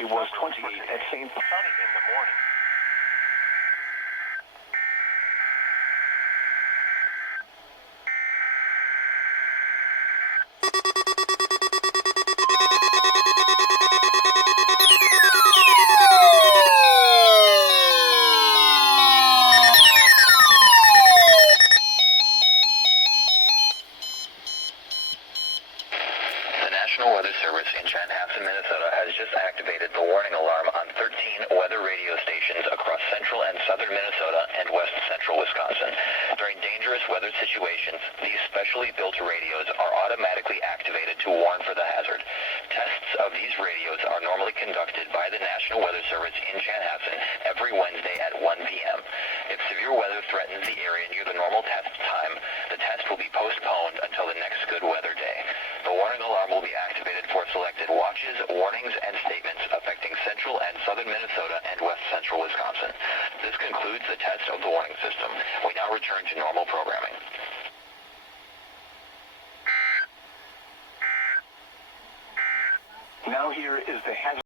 It was 28 at St. Sunny in the morning. The National Weather Service in Chanhassen, Minnesota has just activated the warning alarm on 13 weather radio stations across central and southern Minnesota and west central Wisconsin. During dangerous weather situations, these specially built radios are automatically activated to warn for the hazard. Tests of these radios are normally conducted by the National Weather Service in Chanhassen every Wednesday at 1 p.m. If severe weather threatens the area near the normal test time, the test will be postponed until the next good weather day. The warning alarm will be activated for selected watches, warnings, and statements affecting central and southern Minnesota and west central Wisconsin. This concludes the test of the warning system. We now return to normal programming. Now here is the hazard.